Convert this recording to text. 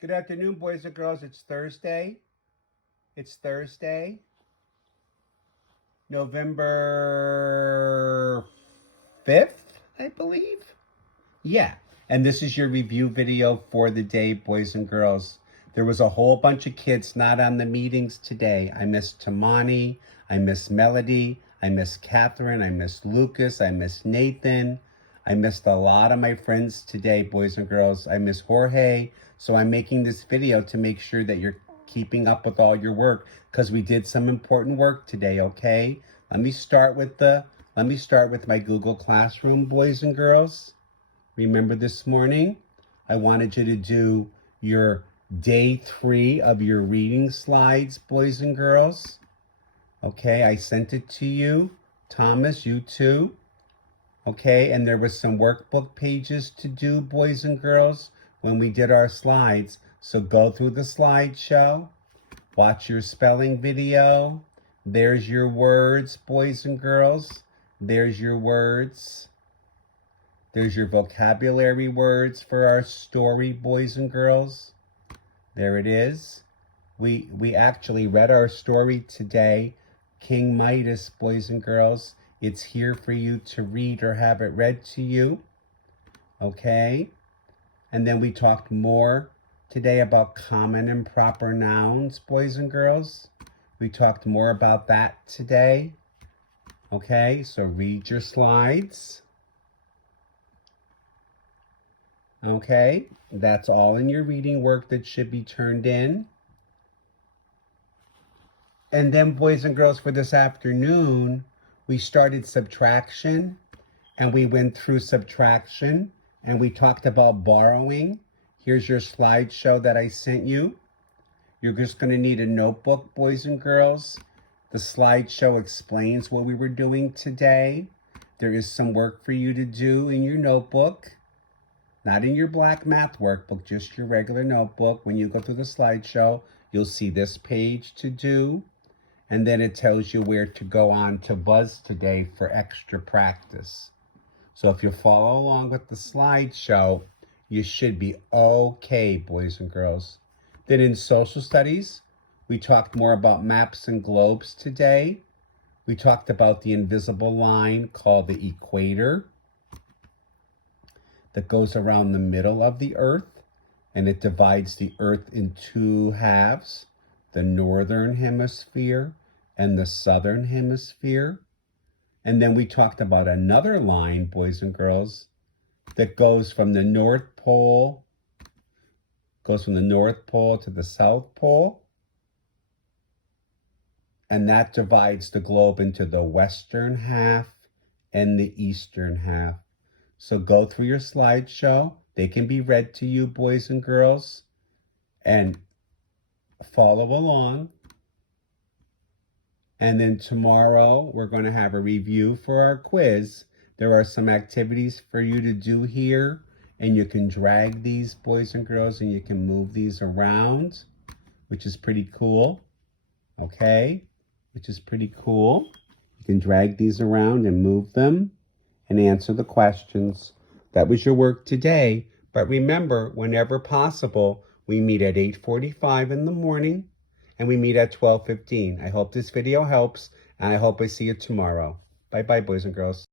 Good afternoon, boys and girls. It's Thursday. It's Thursday, November 5th, I believe. Yeah. And this is your review video for the day, boys and girls. There was a whole bunch of kids not on the meetings today. I miss Tamani. I miss Melody. I miss Catherine. I miss Lucas. I miss Nathan. I missed a lot of my friends today, boys and girls. I miss Jorge. So I'm making this video to make sure that you're keeping up with all your work because we did some important work today, okay? Let me start with my Google Classroom, boys and girls. Remember this morning, I wanted you to do your day 3 of your reading slides, boys and girls. Okay, I sent it to you. Thomas, you too. Okay, and there was some workbook pages to do, boys and girls, when we did our slides. So go through the slideshow, watch your spelling video. There's your words, boys and girls. There's your words. There's your vocabulary words for our story, boys and girls. There it is. We actually read our story today, King Midas, boys and girls. It's here for you to read or have it read to you. Okay? And then we talked more today about common and proper nouns, boys and girls. We talked more about that today. Okay? So read your slides. Okay? That's all in your reading work that should be turned in. And then, boys and girls, for this afternoon, we started subtraction, and we went through subtraction, and we talked about borrowing. Here's your slideshow that I sent you. You're just going to need a notebook, boys and girls. The slideshow explains what we were doing today. There is some work for you to do in your notebook. Not in your black math workbook, just your regular notebook. When you go through the slideshow, you'll see this page to do. And then it tells you where to go on to Buzz today for extra practice. So if you follow along with the slideshow, you should be okay, boys and girls. Then in social studies, we talked more about maps and globes today. We talked about the invisible line called the equator that goes around the middle of the earth, and it divides the earth in 2 halves, the northern hemisphere and the southern hemisphere. And then we talked about another line, boys and girls, that goes from the North Pole to the South Pole. And that divides the globe into the western half and the eastern half. So go through your slideshow. They can be read to you, boys and girls, and follow along. And then tomorrow, we're going to have a review for our quiz. There are some activities for you to do here, and you can drag these, boys and girls, and you can move these around, which is pretty cool. Okay? Which is pretty cool. You can drag these around and move them and answer the questions. That was your work today. But remember, whenever possible, we meet at 8:45 in the morning and we meet at 12:15. I hope this video helps, and I hope I see you tomorrow. Bye-bye, boys and girls.